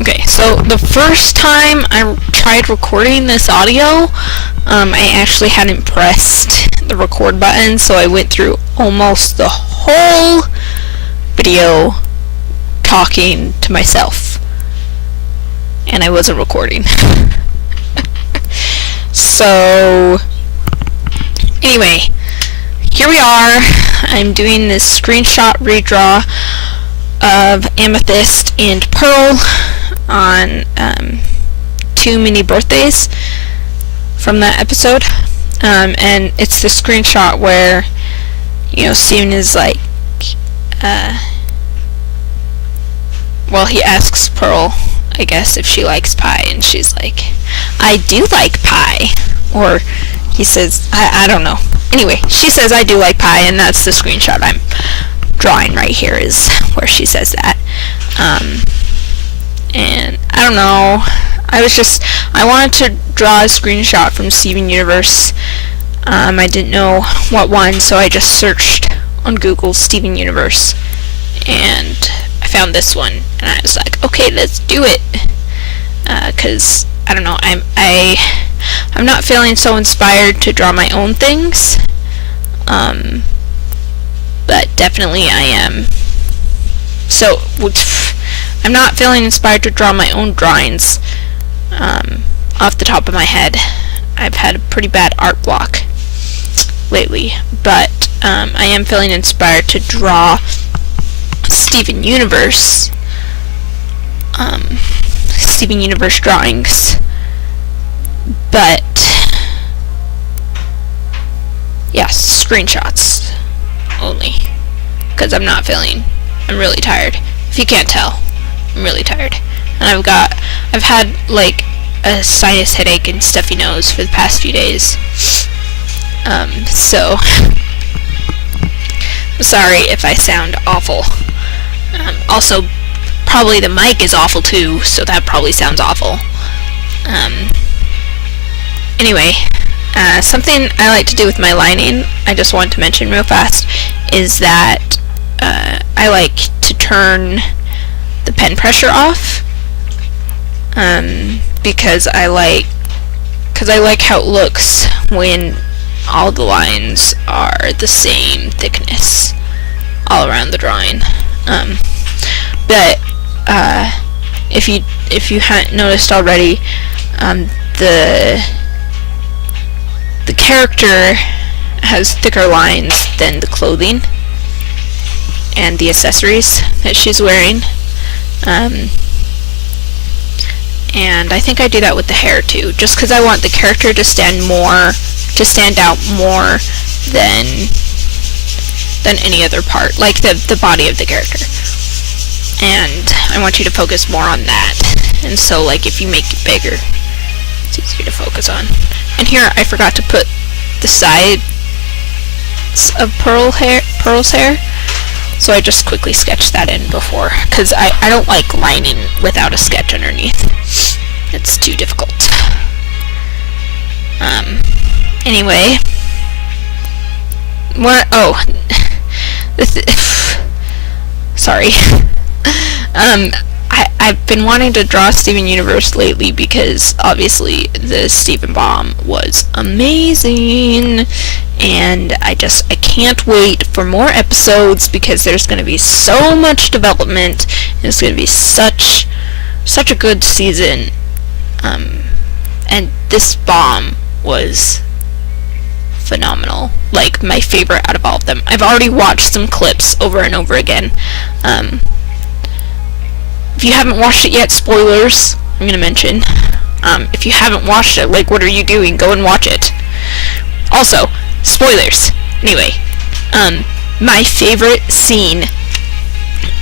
Okay, so the first time I tried recording this audio, I actually hadn't pressed the record button, so I went through almost the whole video talking to myself, and I wasn't recording. So, anyway, here we are. I'm doing this screenshot redraw of Amethyst and Pearl on 2 mini birthdays from that episode, and it's the screenshot where, you know, Steven is like, well, he asks Pearl, I guess, if she likes pie, and she's like, I do like pie, or he says, I don't know. Anyway, she says, I do like pie, and that's the screenshot I'm drawing right here, is where she says that. And I don't know, I wanted to draw a screenshot from Steven Universe. I didn't know what one, so I just searched on Google Steven Universe, and I found this one, and I was like, okay, let's do it, because I don't know, I'm not feeling so inspired to draw my own things, but definitely I am. So I'm not feeling inspired to draw my own drawings off the top of my head. I've had a pretty bad art block lately, but I am feeling inspired to draw Steven Universe drawings, but yes, screenshots only, because I'm really tired. If you can't tell, I'm really tired, and I've had like a sinus headache and stuffy nose for the past few days, so I'm sorry if I sound awful. Also, probably the mic is awful too, so that probably sounds awful. Anyway, something I like to do with my lining, I just want to mention real fast, is that I like to turn the pen pressure off, because I like how it looks when all the lines are the same thickness all around the drawing. But if you hadn't noticed already, the character has thicker lines than the clothing and the accessories that she's wearing, and I think I do that with the hair too, just because I want the character to stand out more than any other part, like the body of the character, and I want you to focus more on that. And so, like, if you make it bigger, it's easier to focus on. And here I forgot to put the sides of Pearl's hair, so I just quickly sketched that in before, because I don't like lining without a sketch underneath. It's too difficult. Anyway, what? Oh, sorry. I've been wanting to draw Steven Universe lately because obviously the Steven Bomb was amazing, and I can't wait for more episodes because there's going to be so much development, and it's going to be such a good season, and this bomb was phenomenal, like my favorite out of all of them. I've already watched some clips over and over again. If you haven't watched it yet, spoilers, I'm going to mention. If you haven't watched it, like, what are you doing? Go and watch it. Also, spoilers. Anyway, my favorite scene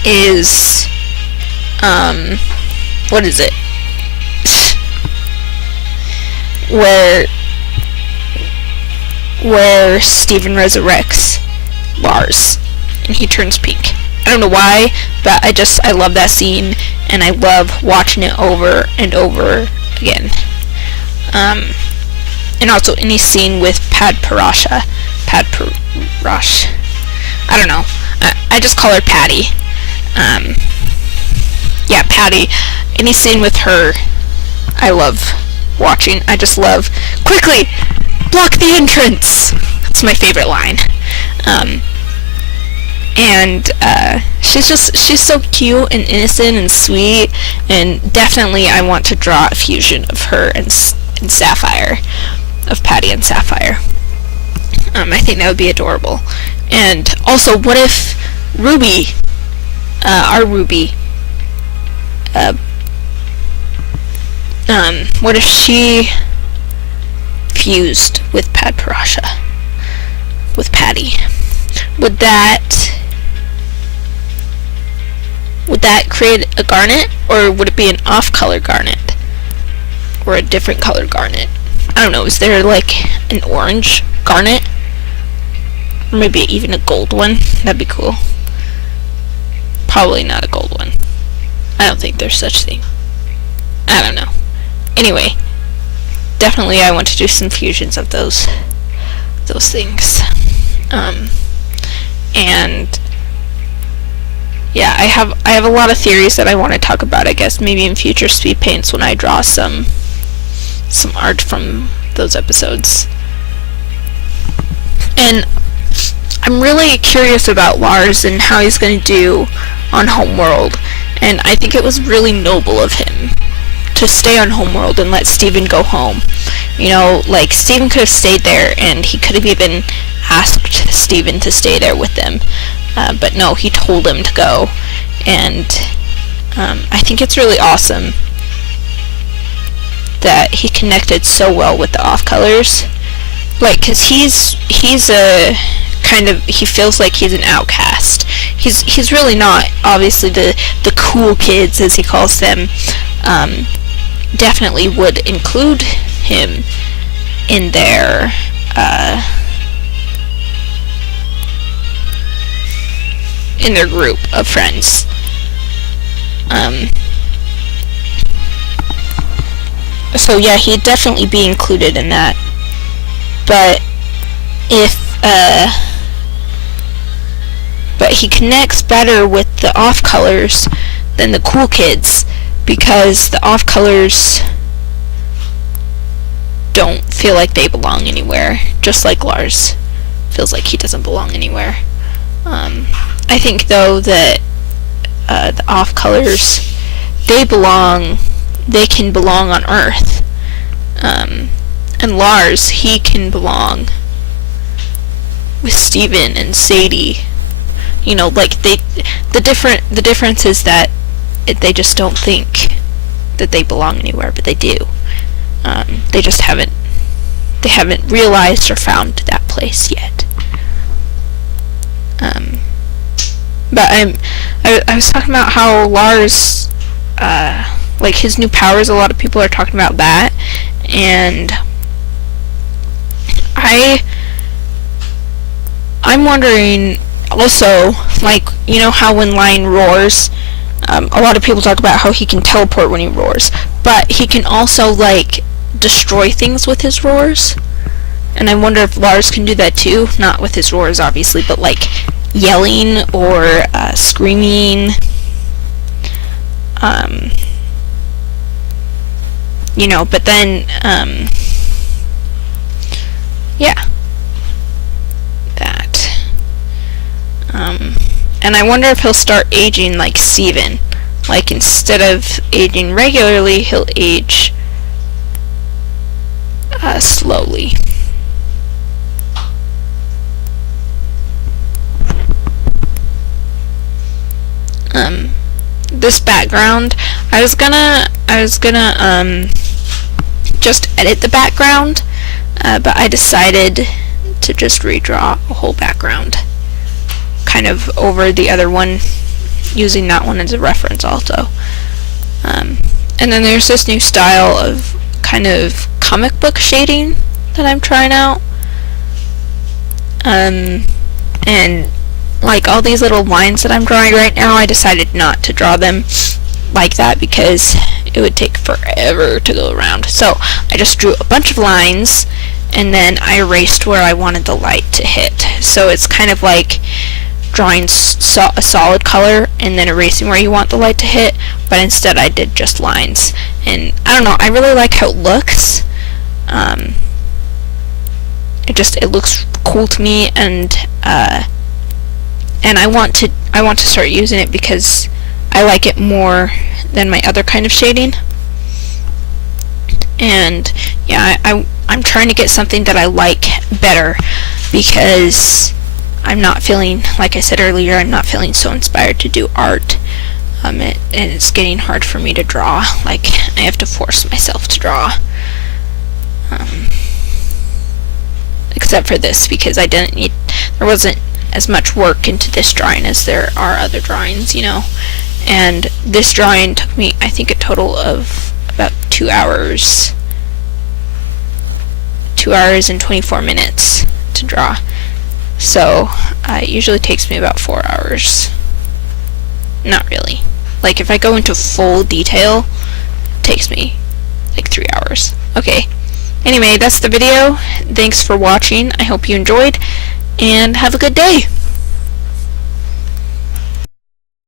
is, what is it? where Steven resurrects Lars, and he turns pink. I don't know why, but I love that scene, and I love watching it over and over again. And also any scene with Parash. I don't know. I just call her Patty. Yeah, Patty. any scene with her, I love watching. I just love, quickly, block the entrance! That's my favorite line. She's so cute and innocent and sweet, and definitely I want to draw a fusion of her and Sapphire, of Patty and Sapphire. I think that would be adorable. And also, what if Ruby, our Ruby, what if she fused with Parasha, with Patty? Would that create a garnet, or would it be an off-color garnet, or a different color garnet? I don't know. Is there like an orange garnet, or maybe even a gold one? That'd be cool. Probably not a gold one. I don't think there's such thing. I don't know. Anyway, definitely I want to do some fusions of those things. And yeah, I have a lot of theories that I want to talk about, I guess, maybe in future speed paints when I draw some art from those episodes. And I'm really curious about Lars and how he's going to do on Homeworld, and I think it was really noble of him to stay on Homeworld and let Steven go home. You know, like, Steven could have stayed there, and he could have even asked Steven to stay there with them, but no, he told him to go. And I think it's really awesome that he connected so well with the off-colors, like, because he's a kind of, he feels like he's an outcast. He's really not. Obviously the cool kids, as he calls them, definitely would include him in their group of friends. So yeah, he'd definitely be included in that. But but he connects better with the off-colors than the cool kids, because the off-colors don't feel like they belong anywhere, just like Lars feels like he doesn't belong anywhere. I think, though, that the off-colors, they can belong on Earth. And Lars, he can belong with Steven and Sadie. You know, like, the difference is that they just don't think that they belong anywhere, but they do. They just haven't realized or found that place yet. But I was talking about how Lars, like, his new powers, a lot of people are talking about that, and I'm wondering also, like, you know how when Lion roars, a lot of people talk about how he can teleport when he roars, but he can also, like, destroy things with his roars, and I wonder if Lars can do that too, not with his roars obviously, but like yelling or screaming, you know, but then yeah, that. And I wonder if he'll start aging like Steven. Like, instead of aging regularly, he'll age slowly. This background, I was gonna just edit the background, but I decided to just redraw a whole background, kind of over the other one, using that one as a reference also. And then there's this new style of kind of comic book shading that I'm trying out. And like all these little lines that I'm drawing right now, I decided not to draw them like that because it would take forever to go around. So I just drew a bunch of lines and then I erased where I wanted the light to hit. So it's kind of like drawing a solid color and then erasing where you want the light to hit, but instead I did just lines. And I don't know, I really like how it looks. It looks cool to me, and I want to start using it because I like it more than my other kind of shading. And yeah, I'm trying to get something that I like better, because I'm not feeling, like I said earlier, I'm not feeling so inspired to do art. And it's getting hard for me to draw. Like, I have to force myself to draw. Except for this, because there wasn't as much work into this drawing as there are other drawings, you know. And this drawing took me, I think, a total of about 2 hours. 2 hours and 24 minutes to draw. So, it usually takes me about 4 hours. Not really. Like, if I go into full detail, it takes me like 3 hours. Okay. Anyway, that's the video. Thanks for watching. I hope you enjoyed, and have a good day.